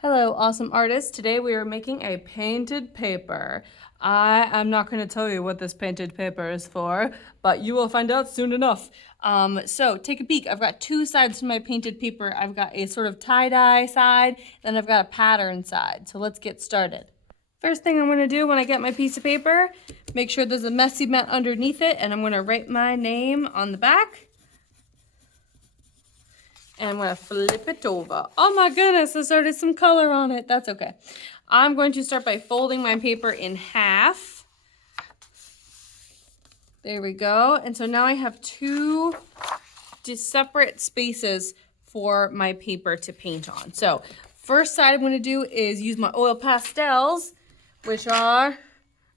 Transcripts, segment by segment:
Hello, awesome artists. Today we are making a painted paper. I am not going to tell you what this painted paper is for, but you will find out soon enough. So take a peek. I've got two sides to my painted paper. I've got a sort of tie-dye side, then I've got a pattern side. So let's get started. First thing I'm going to do when I get my piece of paper, make sure there's a messy mat underneath it, and I'm going to write my name on the back. And I'm going to flip it over. Oh my goodness, there's already some color on it. That's okay. I'm going to start by folding my paper in half. There we go. And so now I have two separate spaces for my paper to paint on. So first side I'm going to do is use my oil pastels, which are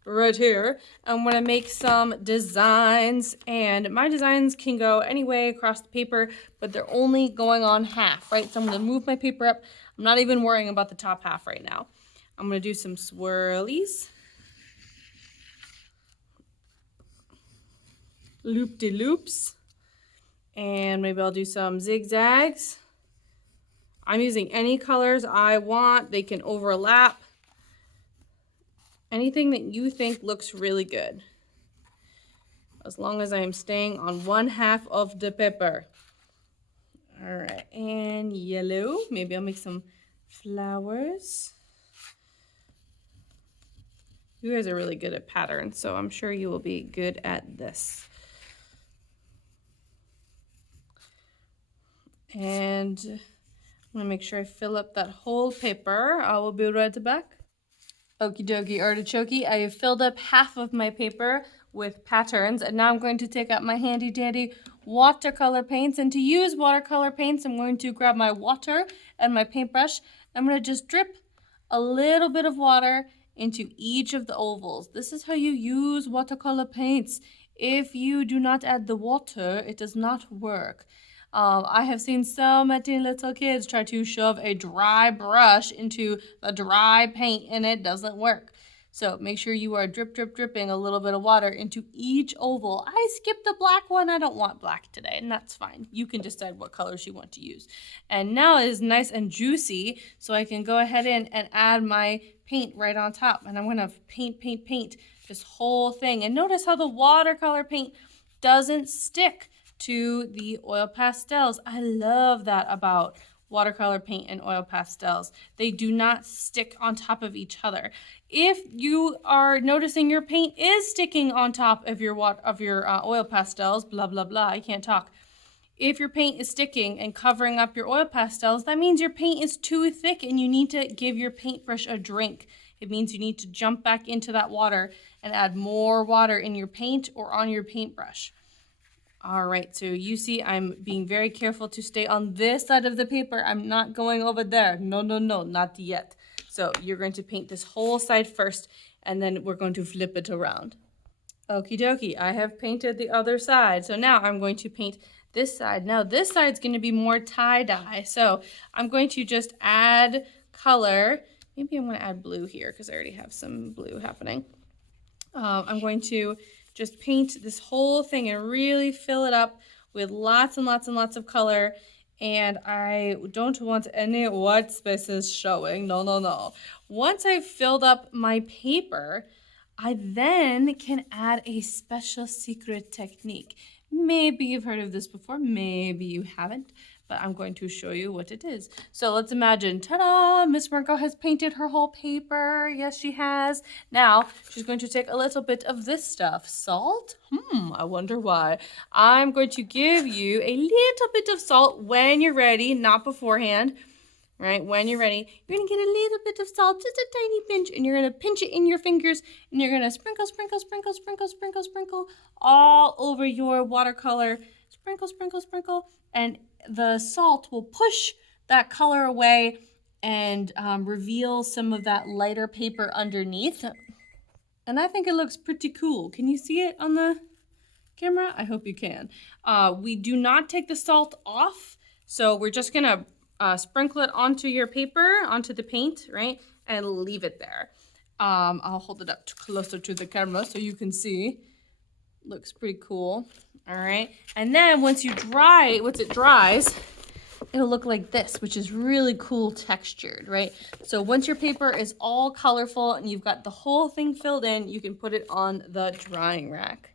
right here. I'm going to make some designs, and my designs can go any way across the paper, but they're only going on half, right? So I'm going to move my paper up. I'm not even worrying about the top half right now. I'm going to do some swirlies, loop-de-loops, and maybe I'll do some zigzags. I'm using any colors I want. They can overlap. Anything that you think looks really good, as long as I am staying on one half of the paper. All right, and yellow. Maybe I'll make some flowers. You guys are really good at patterns, so I'm sure you will be good at this. And I'm gonna make sure I fill up that whole paper. I will be right back. Okie dokie artichoke, I have filled up half of my paper with patterns, and now I'm going to take out my handy dandy watercolor paints. And to use watercolor paints, I'm going to grab my water and my paintbrush. I'm going to just drip a little bit of water into each of the ovals. This is how you use watercolor paints. If you do not add the water, it does not work. I have seen so many little kids try to shove a dry brush into the dry paint, and it doesn't work. So make sure you are dripping a little bit of water into each oval. I skipped the black one. I don't want black today, and that's fine. You can decide what colors you want to use. And now it is nice and juicy, so I can go ahead and add my paint right on top. And I'm going to paint this whole thing. And notice how the watercolor paint doesn't stick to the oil pastels. I love that about watercolor paint and oil pastels. They do not stick on top of each other. If you are noticing your paint is sticking on top of your oil pastels, blah, blah, blah, I can't talk. If your paint is sticking and covering up your oil pastels, that means your paint is too thick and you need to give your paintbrush a drink. It means you need to jump back into that water and add more water in your paint or on your paintbrush. All right, so you see I'm being very careful to stay on this side of the paper. I'm not going over there. No, not yet. So you're going to paint this whole side first, and then we're going to flip it around. Okie dokie, I have painted the other side. So now I'm going to paint this side. Now this side's going to be more tie-dye. So I'm going to just add color. Maybe I'm going to add blue here because I already have some blue happening. I'm going to just paint this whole thing and really fill it up with lots and lots and lots of color. And I don't want any white spaces showing. No. Once I've filled up my paper, I then can add a special secret technique. Maybe you've heard of this before, maybe you haven't, but I'm going to show you what it is. So let's imagine, ta-da, Miss Marco has painted her whole paper. Yes, she has. Now, she's going to take a little bit of this stuff. Salt? I wonder why. I'm going to give you a little bit of salt when you're ready, not beforehand. Right, when you're ready, you're going to get a little bit of salt, just a tiny pinch, and you're going to pinch it in your fingers, and you're going to sprinkle all over your watercolor. Sprinkle, and the salt will push that color away and reveal some of that lighter paper underneath. And I think it looks pretty cool. Can you see it on the camera? I hope you can. We do not take the salt off, so we're just going to sprinkle it onto your paper, onto the paint, right? And leave it there. I'll hold it up closer to the camera so you can see. Looks pretty cool. All right. And then once it dries, it'll look like this, which is really cool textured, right? So once your paper is all colorful and you've got the whole thing filled in, you can put it on the drying rack.